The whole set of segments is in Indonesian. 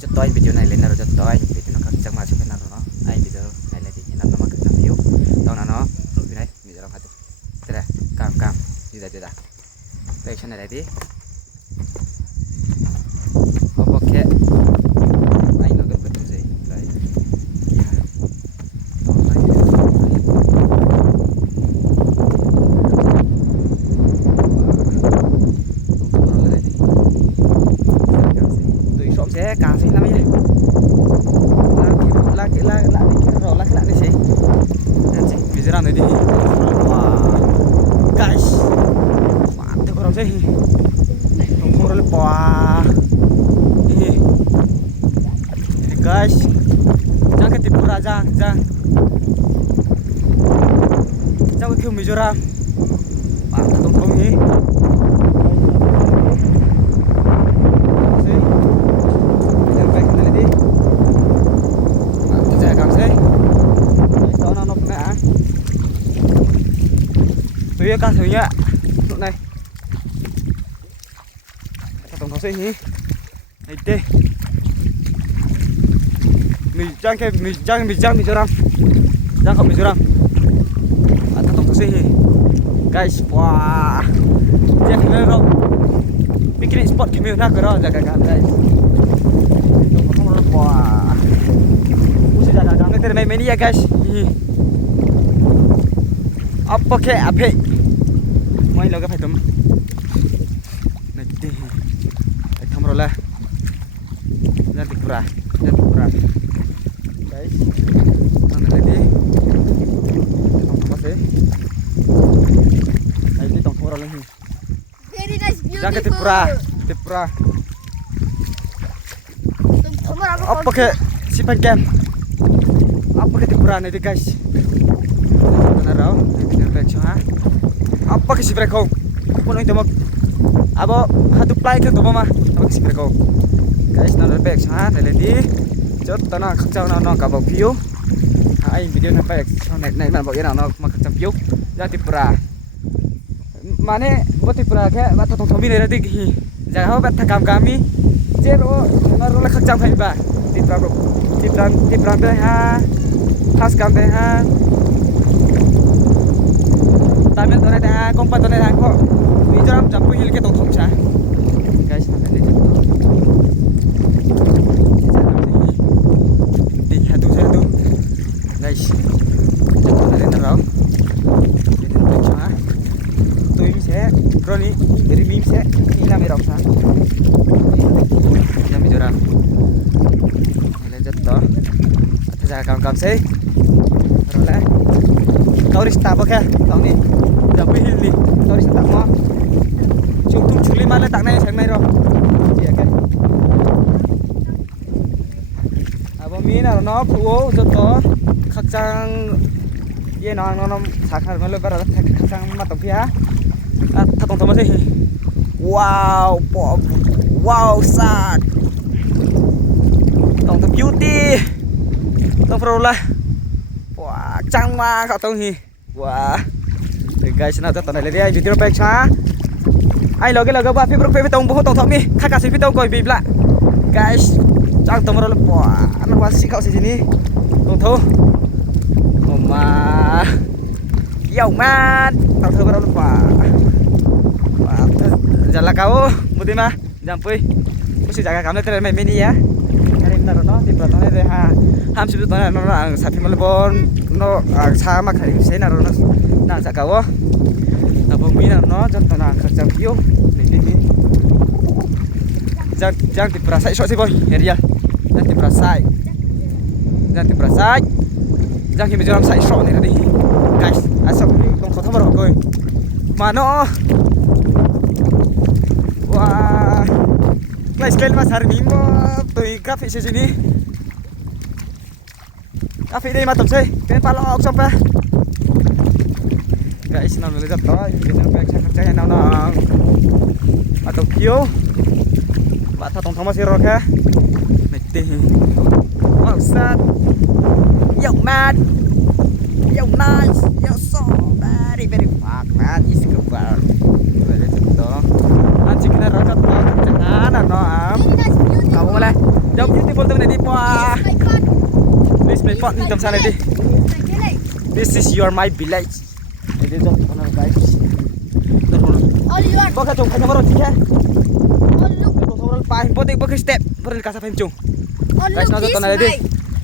cho tôi video này lên nào cho tôi video nó chắc mà xem nào nó ai video này là thì nó mà chắc hiểu tao nó cái này video làm hạt thế này cam như vậy đã đây cho này đi ok anh nó được cái gì đấy sẽ càng xinh lắm nhé là rồi là đi sih nanti bisa ramai di guys mantap orang sih nomor lepas ini guys jangan ketipu raja jangan ke Mizoram mantap tumpeng ini tùy các thứ nhá lúc này tổng thống sẽ nhí này tê mình trang Mizoram trang không Mizoram à tổng thống sẽ nhí guys wah dia kena rock bikin spot kami nak kerja jaga guys tổng thống wah mesti jaga jangan termain main ya guys apa ke apa mai lo cái phải tụm này đi thăm rồi là ra Tripura đấy ăn này đi tổng thống sẽ này đi tổng thống rồi lên ra cái Tripura apa ke simpan kem apa ke Tripura này đi guys benar tau benar cuma apa ke sifre kau pun itu mak abo hatu play ke tu mama apa ke sifre kau guys nol back cuma nanti chốt tao khắc trao nó cả bọc phiếu ai video nó back sau này mà bảo cái nào nó mà khắc trao phiếu ra Tripura mà nè buat Tripura ke mà thong thong mi này đi kì giờ họ bắt thằng kami chết rồi nó là khắc trao phải ba Tripura đây ha khas cam đây ha Tamil tuh ada kompas tuh ada kok. Mizoram jampu hill ke tong sa. Guys, nanti di satu. Guys. Jangan ada terlalu. Ini cuma. Tuh ini saya Roni dari mim saya ini merok sa. Ini Mizoram. Ini jatuh. Ada kawan-kawan saya. Terus tao đi stop ok tao đi giờ mới hill đi tao đi stop mà chúng tôi chuli mà lên tặng này sáng nay rồi chị ok à bọn mình là nó phụ rất to khắc trang ye nó sạc hạt mà lên vào khắc trang mặt tổng phía à thật tổng thống gì wow sạc tổng thống beauty tổng pro là wah cang mah kau tahu nih wah guys nah tonton này đi video back xa ai lo cái ba phía tông bố tông thọ mi khác cả phía tông coi bịp lại guys cang tông rồi wah nó quá xịn kau sini tông thô mà yêu man tông thô rồi wah jalan kau mesti mah jampi mesti jaga kamu terus main mini ya hari ini nó di belakangnya deh ha ham sih tuh nó sapi melebon nó sama kayak saya naruh nó nak kau nah bumi nó jangan nak kerja bio ini jangan diperasai sok sih boy ya dia jangan diperasai jangan Mizoram sai sok nih tadi guys asok tong kota baru koi mana wah guys kalian mas hari minggu tuh kafe sini kafe đây mà tổng xây bên pha lọ xong ra guys nào mới giật đó cái chắc nào mà tổng thiếu mà thằng tổng thống mà xí rồi kha mệt tê wow sad yo man yo nice yo so very fuck man is good well đó anh chỉ cần ra cho nó chẳng hạn là nó kamu malah jauh gitu pot hitam sana di. This is your my village. Ini jom mana guys. All you are. Baka chung khanya maro tikha. All look. Tong thoral pa him potek baka step peril kasa phim chung. All Guys, look now this jatuh nadi.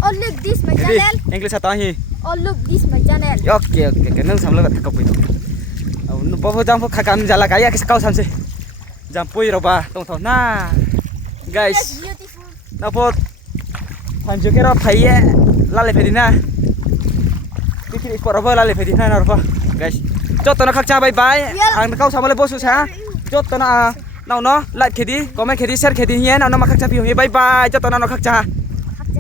All look this my Di channel. English ata hi. All look this my channel. Oke oke nang samla ka kapui. Au nu bobo jam pho khakam jala kaya kis kau samse. Jam pui roba tong thau na. Guys, Yes, beautiful. na pho phim chu kero phaiye lale phedina. Tikri ko roba lale phedina na roba. Guys, jotona khakcha bye bye. Ang kau samale bosu sa. Jotona nào nó lại khedi comment khedi share khedi hiền nào nó mặc khắc cha bye bye jotona nó khắc cha